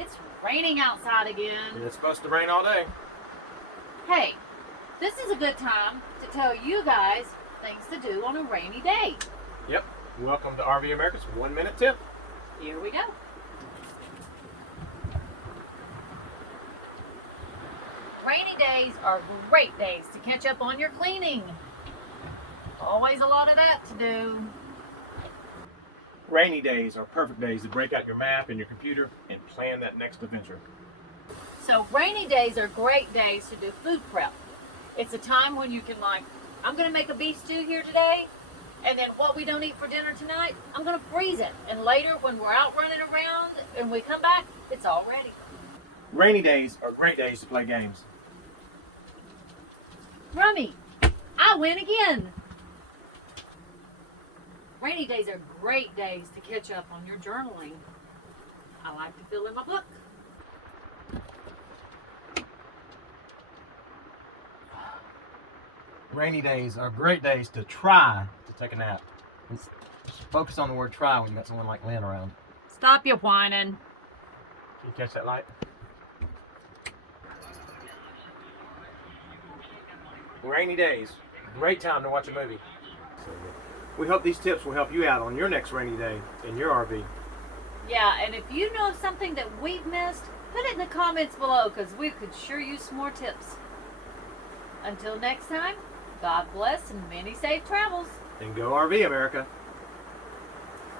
It's raining outside again. And it's supposed to rain all day. Hey, this is a good time to tell you guys things to do on a rainy day. Yep. Welcome to RV America's 1 minute tip. Here we go. Rainy days are great days to catch up on your cleaning. Always a lot of that to do. Rainy days are perfect days to break out your map and your computer and plan that next adventure. So rainy days are great days to do food prep. It's a time when you can I'm gonna make a beef stew here today, and then what we don't eat for dinner tonight, I'm gonna freeze it. And later when we're out running around and we come back, it's all ready. Rainy days are great days to play games. Rummy, I win again. Rainy days are great days to catch up on your journaling. I like to fill in my book. Rainy days are great days to try to take a nap. Just focus on the word try when you got someone like Lynn around. Stop your whining. Can you catch that light? Rainy days, great time to watch a movie. We hope these tips will help you out on your next rainy day in your RV. Yeah, and if you know of something that we've missed, put it in the comments below because we could sure use some more tips. Until next time, God bless and many safe travels. And go RV America.